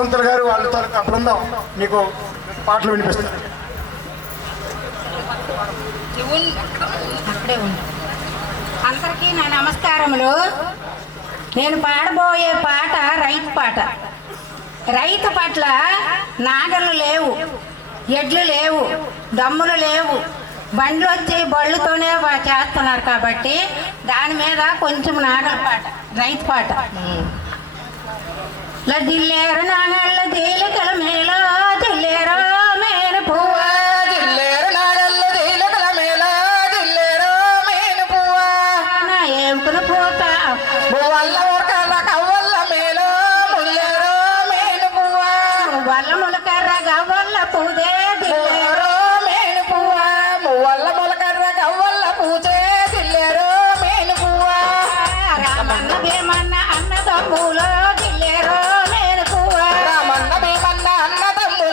శకుంతల గారు వాళ్ళతో బృందం మీకు పాటలు వినిపిస్తారు. అక్కడే ఉంది. అందరికీ నా నమస్కారములు. నేను పాడబోయే పాట రైతు పాట. రైతు పట్ల నాగళ్ళు లేవు, ఎడ్లు లేవు, దమ్ములు లేవు, బండ్లు వచ్చి బళ్ళుతోనే చేస్తున్నారు కాబట్టి దాని మీద కొంచెం నాగల పాట, రైతు పాట. దిల్లేరు నాగళ్ళ దీలకల మేలో దిల్లేరో మేను పువ్వ, దిల్లేరు నాగళ్ళ దీలకల మేళ దిల్లేరో మేను పువ్వ, నా ఏముకును పూత పువ్వల్ల ఊరకర్ర కవ్వల్ల మేలో ముల్లేరో మేను పువ్వ, వల్ల ములకర్ర గవ్వల్ల పూదే దిల్లేరో మేను పువ్వ, మువ్వల్ల మొలకర్ర కవ్వల్ల పూజే దిల్లేరో మేను పువ్వ, రామన్న భీమన్న అన్న తమ్ములో దిల్లేరో మేను పువ్వ, రామన్న భీమన్న అన్న తమ్ములో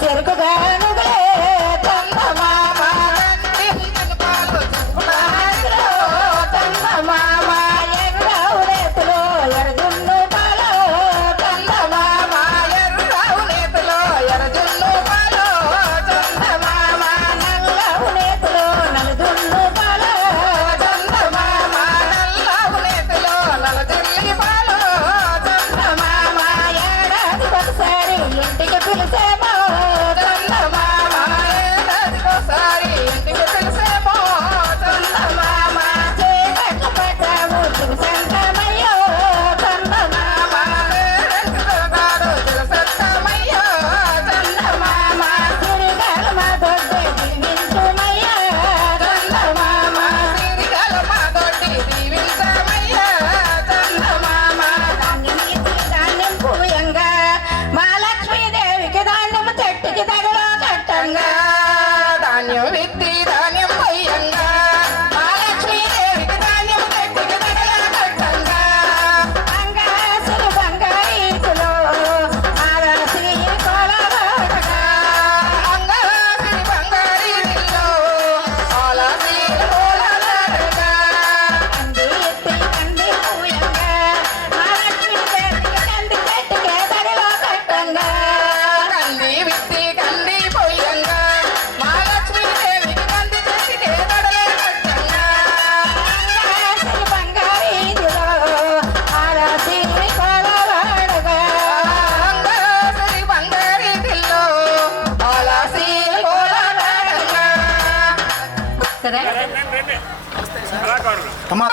చెరుకుగా నుగులే చందమామ చందమామ ఎర్రావు రేతులో ఎరదున్ను పాలో చందమామ ఎర్రావు నేతులో ఎరదున్ను పాలో చందమామ నల్లవు నేతులో నలుదున్ను పాలో చందమామ నల్లవు నేతులో నలుదుల్లి పాలో చందమామ ఏడాదికి ఒకసారి ఇంటికి పిలిచేమో చందమామ ఏడాదికోసారి ఇంటికి పిలిచేమో చందమామ చీకట్లు పడ్డావు చిరుసంతమయ్యో చందమామ కాడు చిరుసంతమయ్యో చందమామ సిరిగల మా దొడ్డి దీవించుమయ్యో చందమామ సిరిగల మా దొడ్డి దీవించమయ్యో చందమామ ధాన్యం ఇచ్చి ధాన్యం పూయంగా మా లక్ష్మీదేవికి ధాన్యం చెట్టుకి తగలో కట్టంగా ధాన్యం విత్తి ధాన్యం పొయ్యంగా మా లక్ష్మీదేవికి ధాన్యం చెట్టుకి తగలో కట్టంగా అంగాసులు బంగారీతులో ఆరాసి కోలవాడగా అంగాసులు బంగారీతులో ఆలాసి కోలవాడగా అంది ఎత్తి కంది పూయంగా మా లక్ష్మీదేవికి కంది చెట్టుకి తగలో కట్టంగా కంది విత్తి కంది పొయ్యంగా మా లక్ష్మీదేవికి కంది చెట్టుకి తగలో కట్టంగా అంగాసులు బంగారీతులో ఆరాసి కోలవాడగా అంగాసులు బంగారీతులో ఆలాసి కోలవాడగా సరే అమ్మా